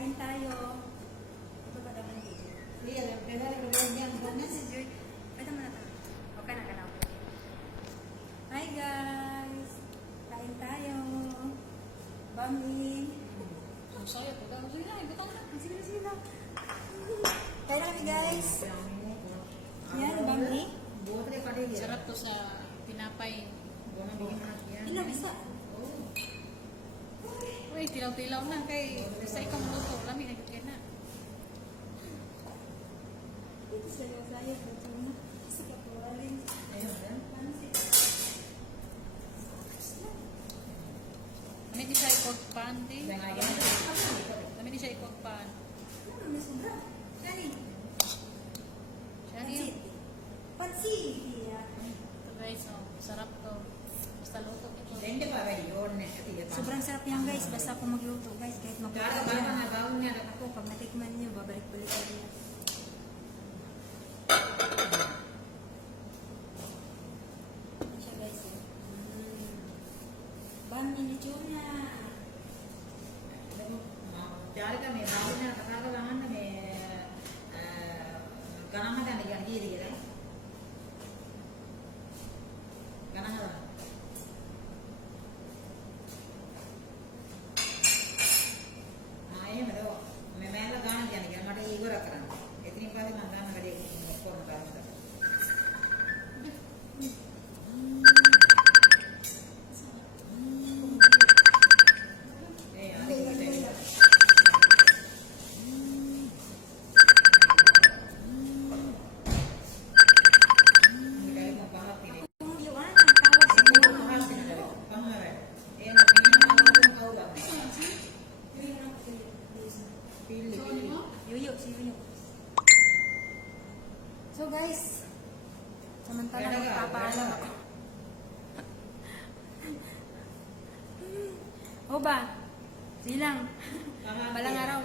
Kain tayo. Ito ba naman dito? Iya, la empresa de Colombia, Ano si Joy? Ito muna tayo. Okay na, ganaw. Hi guys! Kain tayo. Bami. Ang saya ko daw. Sige na, ibutang na. Sige na, sige na. Kain na kami guys. Yan, bami. Sarap to sa pinapay. Buona bigyan mo na yan. Ina, bisa. Uy, tilaw-tilaw na kay sa ikaw luto. Lami na gid na. Ito saya saya. Ito na. Isa ka po. Aling. Ayun, yan. Lami di siya ikog pan di. Lami di siya ikog pan. Ano na sobra? Kani? Siya Pansit. ni. Pansit. Iya. Ito guys, oh, sarap to. Basta luto ito. Hindi pa ba yun? Tiga pa. Sobrang sarap yan guys. Basta ako magluto guys. Kahit Kaya maputa ba yan. mga baon niya? Ako, pag natikman niyo, babalik-balik ko yan. Ano siya guys eh. Mm. Bami ni Juna. Cari ka may baon niya. Kakagalangan na may ganahan ka na guys, samantala magpapaalam ako. O ba? Silang. Balang araw.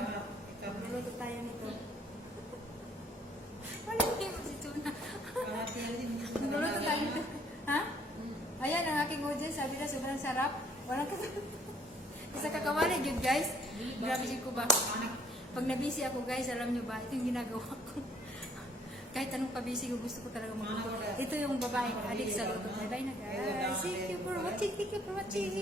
Magluluto tayo nito. Ano yung si Tuna? Magluluto tayo nito. Ha? Ayan ang aking audience. Sabi na sobrang sarap. Walang kasama. Isa kakawala yun guys. Grabe siya ko ba? Pag nabisi ako guys, alam nyo ba? Ito yung ginagawa ko. Kahit anong pabisi ko, gusto ko talaga magluto. Ito yung babaeng adik sa luto. Bye-bye na guys. Thank you for watching. Thank you for watching.